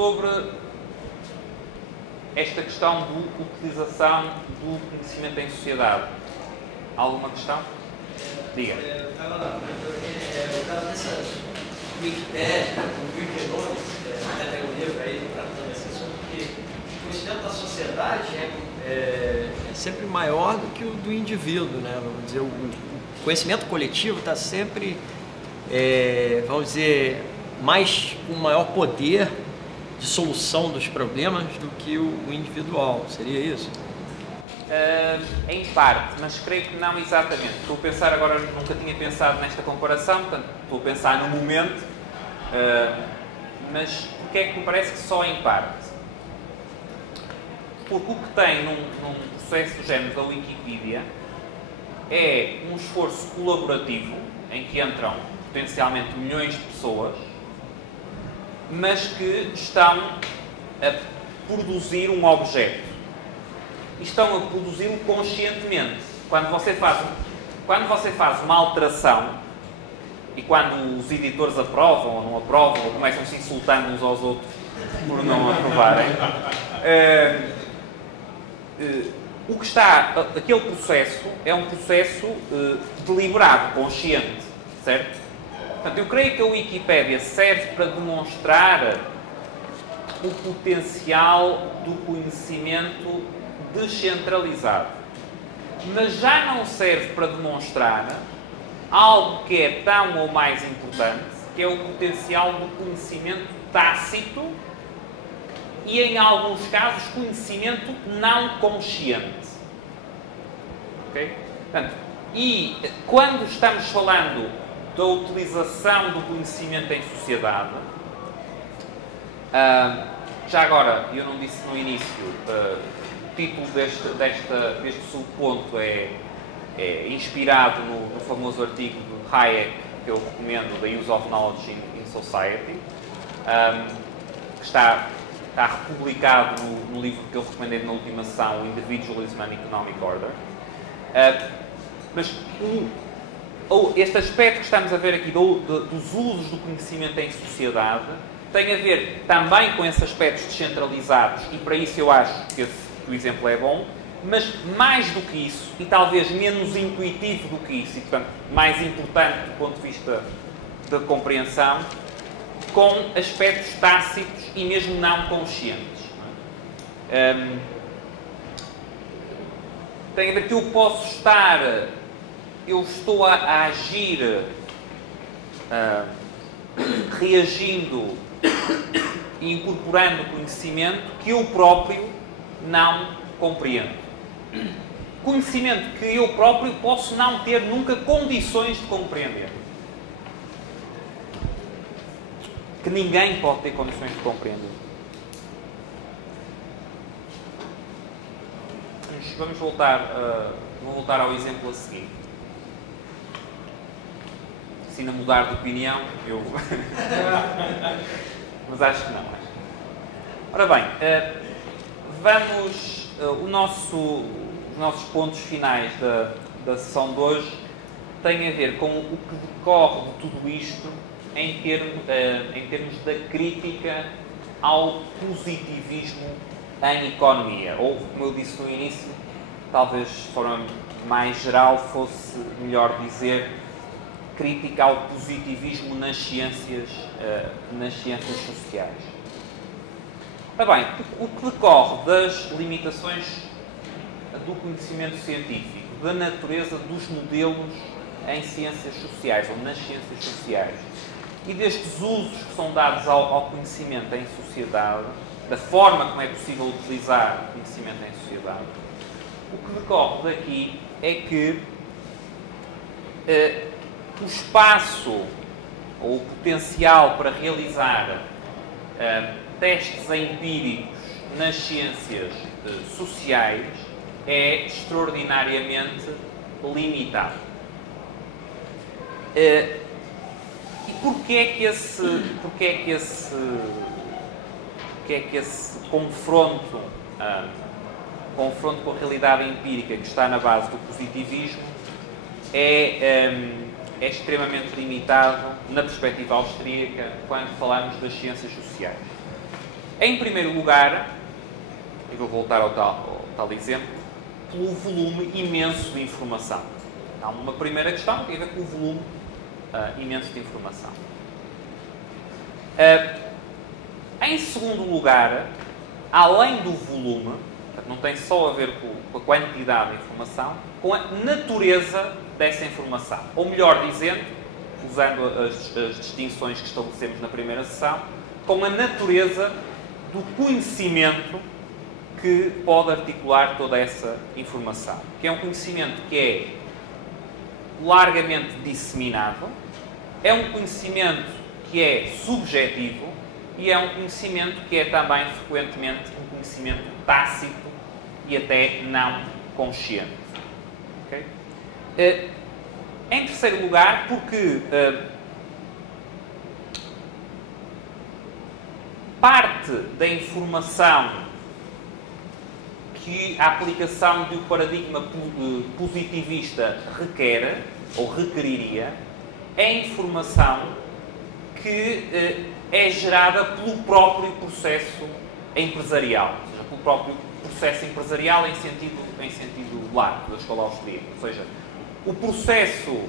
sobre esta questão da utilização do conhecimento em sociedade. Alguma questão? Diga. Eu estava nessa Wikipédia, o Wikinomics, até um livro aí tratando desse assunto, porque o conhecimento da sociedade é sempre maior do que o do indivíduo, né? Vamos dizer, o conhecimento coletivo está sempre, vamos dizer, com maior poder de solução dos problemas do que o individual. Seria isso? Em parte, mas creio que não exatamente. Estou a pensar agora, nunca tinha pensado nesta comparação, portanto, estou a pensar no momento, mas porque é que me parece que só em parte? Porque o que tem num processo do género da Wikipedia é um esforço colaborativo em que entram potencialmente milhões de pessoas, mas que estão a produzir um objeto. E estão a produzi-lo conscientemente. Quando você faz uma alteração, e quando os editores aprovam ou não aprovam, ou começam-se insultando uns aos outros por não aprovarem, aquele processo é um processo deliberado, consciente, certo? Portanto, eu creio que a Wikipédia serve para demonstrar o potencial do conhecimento descentralizado, mas já não serve para demonstrar algo que é tão ou mais importante, que é o potencial do conhecimento tácito e, em alguns casos, conhecimento não consciente. Ok? Portanto, e quando estamos falando da utilização do conhecimento em sociedade, já agora, eu não disse no início, o título deste subponto é inspirado no famoso artigo de Hayek, que eu recomendo, The Use of Knowledge in Society, que está republicado no livro que eu recomendei na última sessão, Individualism and Economic Order. Mas este aspecto que estamos a ver aqui dos usos do conhecimento em sociedade tem a ver também com esses aspectos descentralizados, e para isso eu acho que o exemplo é bom, mas mais do que isso, e talvez menos intuitivo do que isso, e portanto mais importante do ponto de vista da compreensão, com aspectos tácitos e mesmo não conscientes. Tem a ver que eu estou a agir reagindo e incorporando conhecimento que eu próprio não compreendo. Conhecimento que eu próprio posso não ter nunca condições de compreender. Que ninguém pode ter condições de compreender. Vamos voltar, vou voltar ao exemplo a seguir. Se ainda mudar de opinião, eu... Mas acho que não. Ora bem, os nossos pontos finais da sessão de hoje têm a ver com o que decorre de tudo isto em termos da crítica ao positivismo em economia. Ou, como eu disse no início, talvez de forma mais geral fosse melhor dizer crítica ao positivismo nas ciências sociais. Ora bem, o que decorre das limitações do conhecimento científico, da natureza dos modelos em ciências sociais, ou nas ciências sociais, e destes usos que são dados ao conhecimento em sociedade, da forma como é possível utilizar o conhecimento em sociedade, o que decorre daqui é que o espaço ou o potencial para realizar testes empíricos nas ciências sociais é extraordinariamente limitado. E porquê é que esse confronto com a realidade empírica que está na base do positivismo é extremamente limitado na perspectiva austríaca quando falamos das ciências sociais? Em primeiro lugar, e vou voltar ao tal exemplo, pelo volume imenso de informação. Há uma primeira questão que tem a ver com o volume imenso de informação. Em segundo lugar, além do volume, não tem só a ver com a quantidade de informação, com a natureza dessa informação. Ou melhor dizendo, usando as distinções que estabelecemos na primeira sessão, com a natureza do conhecimento que pode articular toda essa informação. Que é um conhecimento que é largamente disseminado, é um conhecimento que é subjetivo e é um conhecimento que é também frequentemente um conhecimento tácito e até não consciente. Okay? Em terceiro lugar, porque parte da informação que a aplicação de um paradigma positivista requer, ou requeriria, é informação que é gerada pelo próprio processo empresarial, ou seja, pelo próprio processo empresarial em sentido largo da escola austríaca. Ou seja, o processo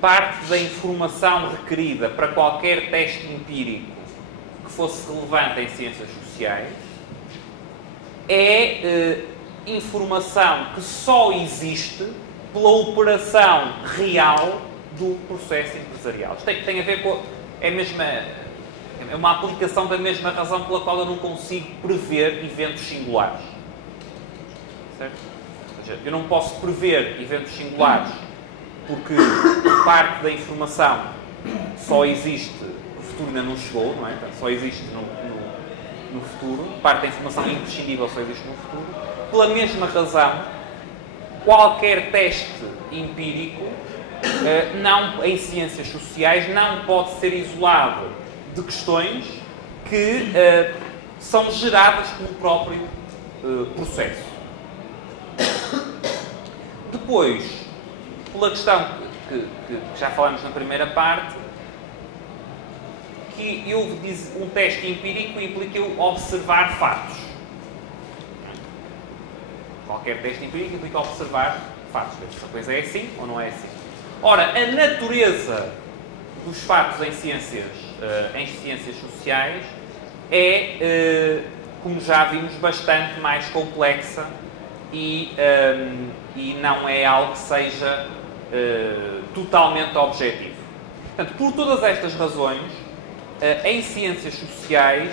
parte da informação requerida para qualquer teste empírico que fosse relevante em ciências sociais é informação que só existe pela operação real do processo empresarial. Isto tem a ver com... É uma aplicação da mesma razão pela qual eu não consigo prever eventos singulares. Certo? Ou seja, eu não posso prever eventos singulares porque parte da informação só existe, o futuro ainda não chegou, não é? Portanto, só existe no futuro, parte da informação imprescindível só existe no futuro. Pela mesma razão, qualquer teste empírico em ciências sociais não pode ser isolado de questões que são geradas pelo próprio processo. Depois, pela questão que já falamos na primeira parte, que um teste empírico implica eu observar fatos. Qualquer teste empírico implica observar fatos. A coisa é assim ou não é assim? Ora, a natureza dos fatos em ciências sociais é, como já vimos, bastante mais complexa e não é algo que seja totalmente objetivo. Portanto, por todas estas razões, em ciências sociais,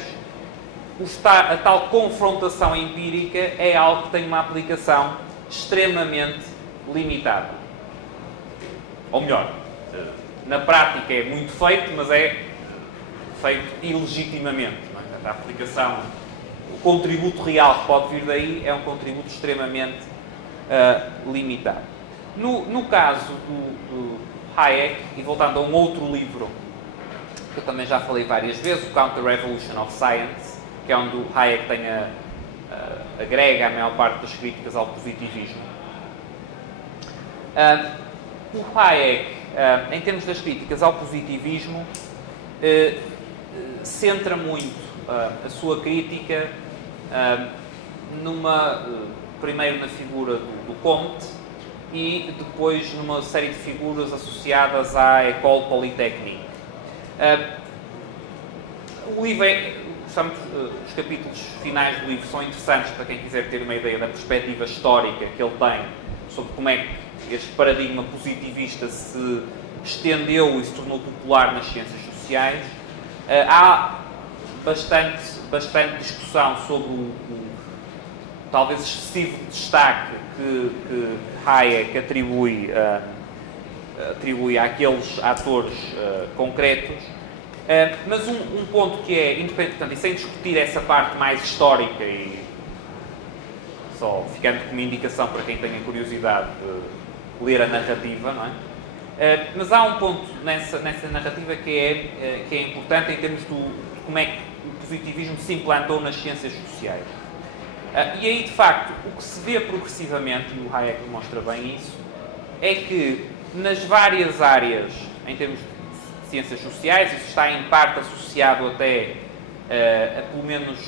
a tal confrontação empírica é algo que tem uma aplicação extremamente limitada. Ou melhor, na prática é muito feito, mas é feito ilegitimamente. Não é? A aplicação, o contributo real que pode vir daí é um contributo extremamente limitado. No caso do Hayek, e voltando a um outro livro que eu também já falei várias vezes, o Counter-Revolution of Science, que é onde o Hayek agrega a maior parte das críticas ao positivismo. O Hayek, em termos das críticas ao positivismo, centra muito a sua crítica primeiro na figura do Comte e depois numa série de figuras associadas à École Polytechnique. O livro os capítulos finais do livro são interessantes para quem quiser ter uma ideia da perspectiva histórica que ele tem sobre como é que este paradigma positivista se estendeu e se tornou popular nas ciências sociais. Há bastante discussão sobre o talvez excessivo destaque que Hayek atribui àqueles atores concretos. Mas um ponto que é independente, portanto, e sem discutir essa parte mais histórica e só ficando como indicação para quem tenha curiosidade de ler a narrativa, não é? Mas há um ponto nessa narrativa que é importante em termos de como é que o positivismo se implantou nas ciências sociais. E aí, de facto, o que se vê progressivamente, e o Hayek mostra bem isso, é que nas várias áreas, em termos de ciências sociais, isso está em parte associado até a pelo menos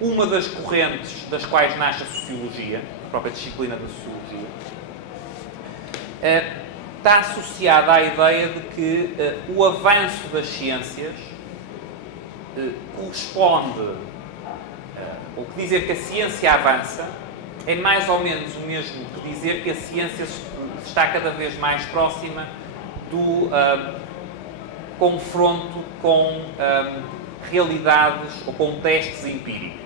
uma das correntes das quais nasce a sociologia, a própria disciplina da sociologia, está associada à ideia de que o avanço das ciências corresponde, ou que dizer que a ciência avança é mais ou menos o mesmo que dizer que a ciência está cada vez mais próxima do confronto com realidades ou com testes empíricos.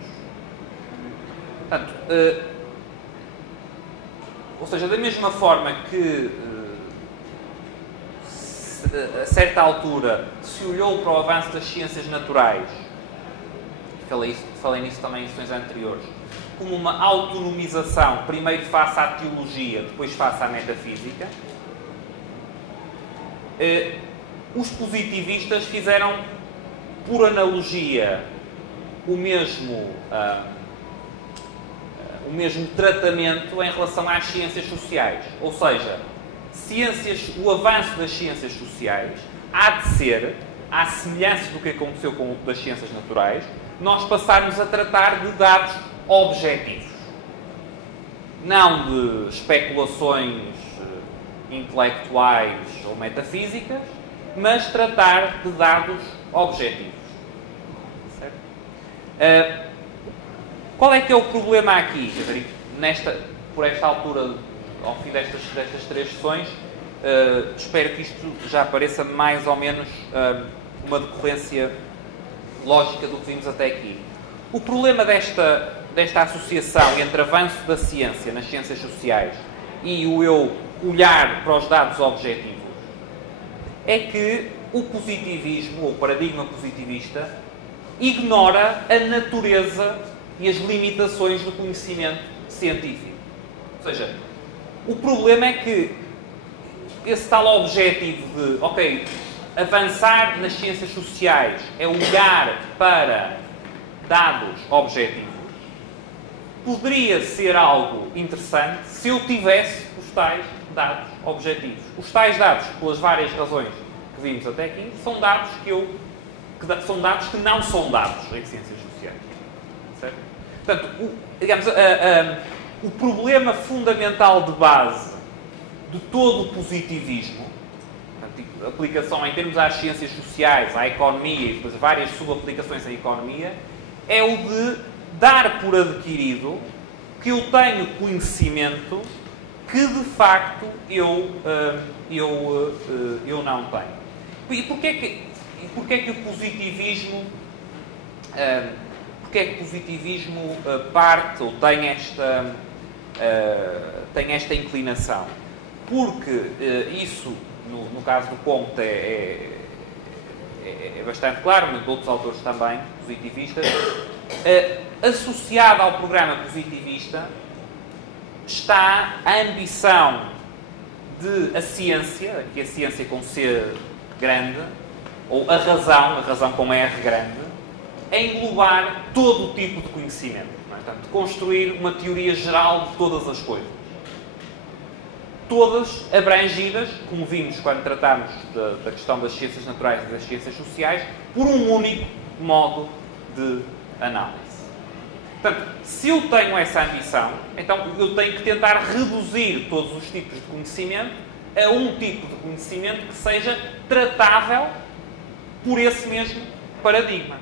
Portanto, ou seja, da mesma forma que a certa altura se olhou para o avanço das ciências naturais, falei nisso também em sessões anteriores, como uma autonomização, primeiro face à teologia, depois face à metafísica, os positivistas fizeram, por analogia, o mesmo tratamento em relação às ciências sociais. Ou seja, o avanço das ciências sociais há de ser, à semelhança do que aconteceu com o das ciências naturais, nós passarmos a tratar de dados objetivos. Não de especulações intelectuais ou metafísicas, mas tratar de dados objetivos. Certo? Qual é que é o problema aqui? Quer dizer, por esta altura, ao fim destas 3 sessões, espero que isto já pareça mais ou menos uma decorrência lógica do que vimos até aqui. O problema desta associação entre avanço da ciência nas ciências sociais e o eu olhar para os dados objetivos é que o positivismo, ou o paradigma positivista, ignora a natureza e as limitações do conhecimento científico. Ou seja, o problema é que esse tal objetivo de, ok, avançar nas ciências sociais é olhar para dados objetivos, poderia ser algo interessante se eu tivesse os tais dados objetivos. Os tais dados, pelas várias razões que vimos até aqui, são dados são dados que não são dados em ciências sociais. Certo? Portanto, o problema fundamental de base de todo o positivismo, aplicação em termos às ciências sociais, à economia e depois várias subaplicações à economia, é o de dar por adquirido que eu tenho conhecimento que de facto eu não tenho. E porquê que o positivismo parte ou tem esta inclinação? Porque isso, no caso do Comte, é bastante claro, mas de outros autores também, positivistas, associada ao programa positivista está a ambição de a ciência, que a ciência com C grande, ou a razão com R grande, englobar todo o tipo de conhecimento. Não é? Portanto, construir uma teoria geral de todas as coisas. Todas abrangidas, como vimos quando tratámos da questão das ciências naturais e das ciências sociais, por um único modo de análise. Portanto, se eu tenho essa ambição, então eu tenho que tentar reduzir todos os tipos de conhecimento a um tipo de conhecimento que seja tratável por esse mesmo paradigma.